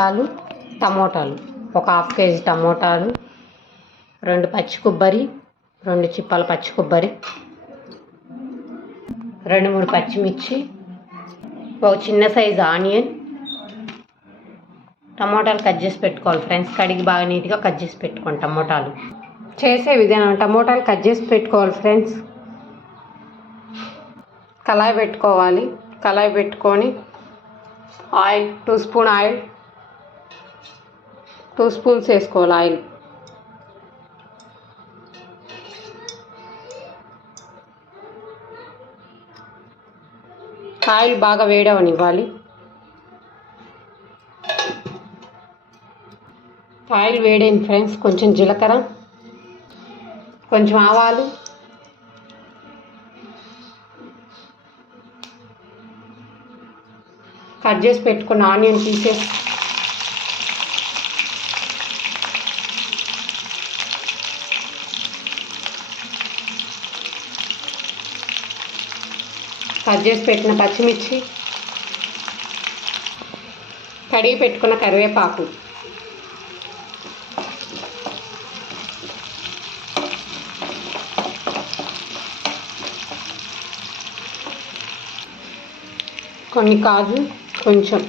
టమాటాలు టమోటాలు. ఒక హాఫ్ కేజీ టమోటాలు రెండు పచ్చి కొబ్బరి రెండు చిప్పల పచ్చి కొబ్బరి రెండు మూడు పచ్చిమిర్చి ఒక చిన్న సైజు ఆనియన్. టమోటాలు కట్ చేసి పెట్టుకోవాలి ఫ్రెండ్స్. కడిగి బాగా నీట్గా కట్ చేసి పెట్టుకోండి టమోటాలు. చేసే విధానం టమోటాలు కట్ చేసి పెట్టుకోవాలి ఫ్రెండ్స్. కళాయి పెట్టుకోవాలి. కళాయి పెట్టుకొని oil two spoon oil two spoons వేసుకోవాలి ఆయిల్. ఆయిల్ బాగా వేడవనివ్వాలి. ఆయిల్ వేడైన ఫ్రెండ్స్ కొంచెం జీలకర్ర కొంచెం ఆవాలు కట్ చేసి పెట్టుకున్న ఆనియన్ పీసెస్ కట్ చేసి పెట్టిన పచ్చిమిర్చి కడిగి పెట్టుకున్న కరివేపాకు. కొన్ని కాజు కొంచెం.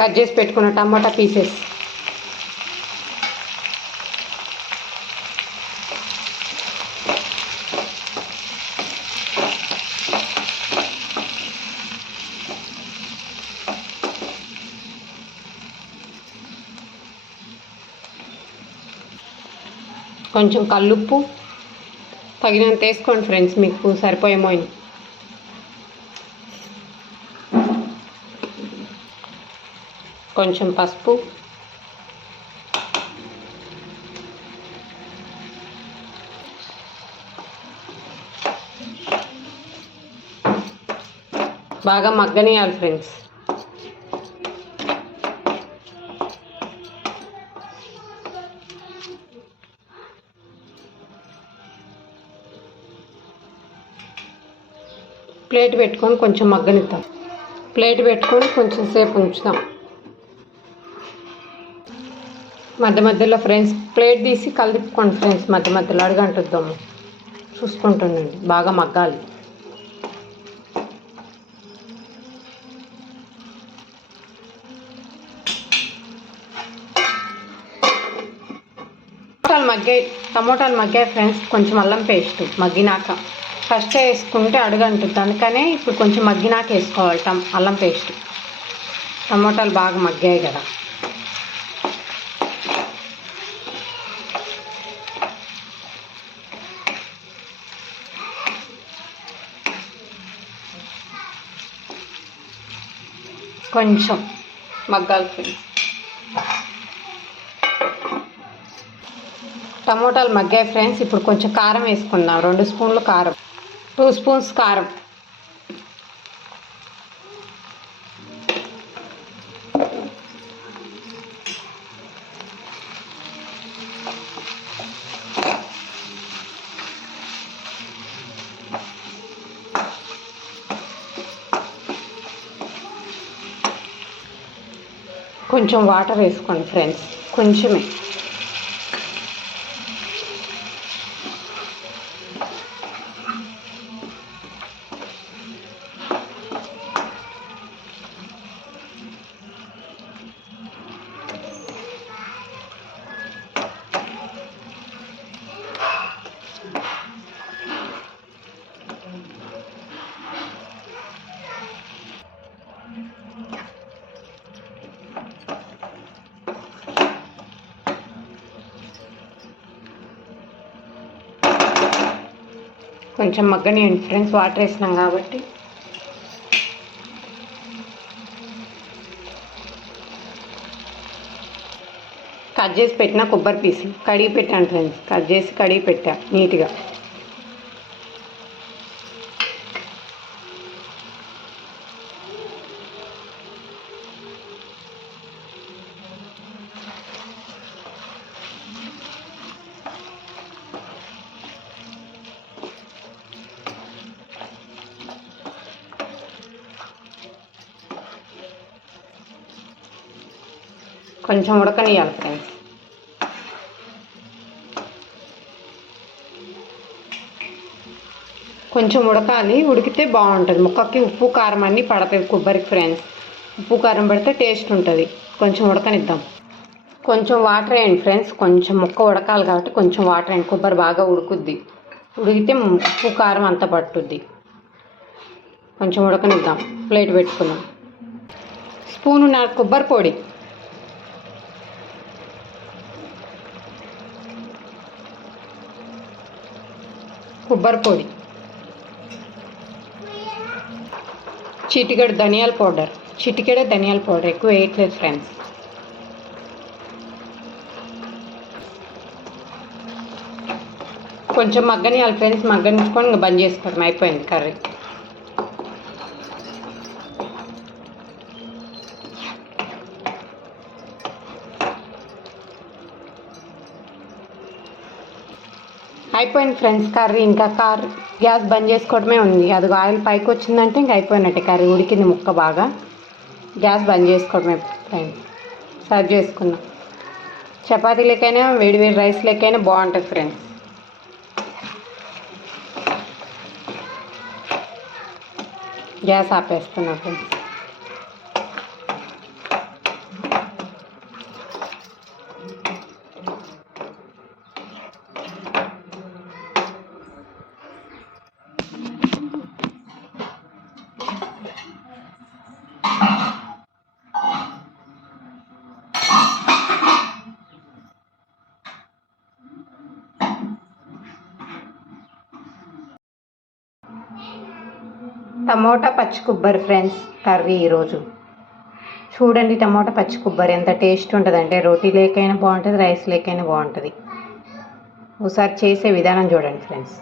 కట్ చేసి పెట్టుకున్న టమాటా పీసెస్. కొంచెం కల్లుప్పు తగినంత వేసుకోండి ఫ్రెండ్స్ మీకు సరిపోయేమో కొంచెం పసుపు. బాగా మగ్గనియాలి ఫ్రెండ్స్. ప్లేట్ పెట్టుకొని కొంచెం మగ్గనిద్దాం. ప్లేట్ పెట్టుకొని కొంచెం సేపు ఉంచుదాం. మధ్య మధ్యలో ఫ్రెండ్స్ ప్లేట్ తీసి కలిపుకోండి ఫ్రెండ్స్ మధ్య మధ్యలో అడుగంటుద్దాము చూసుకుంటుండండి. బాగా మగ్గాలి. టమోటాలు మగ్గాయి టమోటాలు మగ్గాయి ఫ్రెండ్స్ కొంచెం అల్లం పేస్ట్ మగ్గినాక. ఫస్ట్ వేసుకుంటే అడుగంటుంది అందుకనే ఇప్పుడు కొంచెం మగ్గినాక వేసుకోవాలి టమ్ అల్లం పేస్ట్. టమోటాలు బాగా మగ్గాయి కదా. కొంచెం మగ్గాలి ఫ్రెండ్స్ టమోటాలు మగ్గాయి ఫ్రెండ్స్. ఇప్పుడు కొంచెం కారం వేసుకుందాం. రెండు స్పూన్లు కారం. టూ స్పూన్స్ కారం. కొంచెం వాటర్ వేసుకోండి ఫ్రెండ్స్ కొంచెమే. కొంచెం మగ్గనియండి ఫ్రెండ్స్ వాటర్ వేసినాం కాబట్టి. కట్ చేసి పెట్టిన కొబ్బరి పీసులు. కడిగి పెట్టాను ఫ్రెండ్స్. కట్ చేసి కడిగి పెట్టా నీట్గా. కొంచెం ఉడకనియాలి ఫ్రెండ్స్. కొంచెం ఉడకాలి ఉడికితే బాగుంటుంది. ముక్కకి ఉప్పు కారం అన్నీ పడతాయి కొబ్బరికి ఫ్రెండ్స్. ఉప్పు కారం పడితే టేస్ట్ ఉంటుంది. కొంచెం ఉడకనిద్దాం. కొంచెం వాటర్ వేయండి ఫ్రెండ్స్. కొంచెం ముక్క ఉడకాలి కాబట్టి కొంచెం వాటర్ వేయండి. కొబ్బరి బాగా ఉడుకుద్ది. ఉడికితే ఉప్పు కారం అంతా పట్టుద్ది. కొంచెం ఉడకనిద్దాం. ప్లేట్ పెట్టుకుందాం స్పూన్ నా కొబ్బరి పొడి. కొబ్బరి పొడి చిటికెడు ధనియాల పౌడర్. చిటికెడే ధనియాల పౌడర్ ఎక్కువ వేయట్లేదు ఫ్రెండ్స్ కొంచెం మగ్గనియాలి ఫ్రెండ్స్ మగ్గనించుకొని ఇంకా బంద్ చేసుకోవడం అయిపోయింది కర్రీ. అయిపోయింది ఫ్రెండ్స్ కర్రీ. ఇంకా కార్ గ్యాస్ బంద్ చేసుకోవడమే ఉంది. అది ఆయిల్ పైకి వచ్చిందంటే ఇంకా అయిపోయినట్టే కర్రీ. ఉడికింది ముక్క బాగా. గ్యాస్ బంద్ చేసుకోవడమే ఫ్రెండ్స్. సర్వ్ చేసుకున్నాం. చపాతీ లేకైనా వేడి వేడి రైస్లకైనా బాగుంటుంది ఫ్రెండ్స్. గ్యాస్ ఆపేస్తున్నా ఫ్రెండ్స్. టమోటా పచ్చి కొబ్బరి ఫ్రెండ్స్ కర్రీ ఈరోజు. చూడండి టమోటా పచ్చి కొబ్బరి ఎంత టేస్ట్ ఉంటుందంటే రోటీ లేకైనా బాగుంటుంది రైస్ లేకైనా బాగుంటుంది. ఒకసారి చేసే విధానం చూడండి ఫ్రెండ్స్.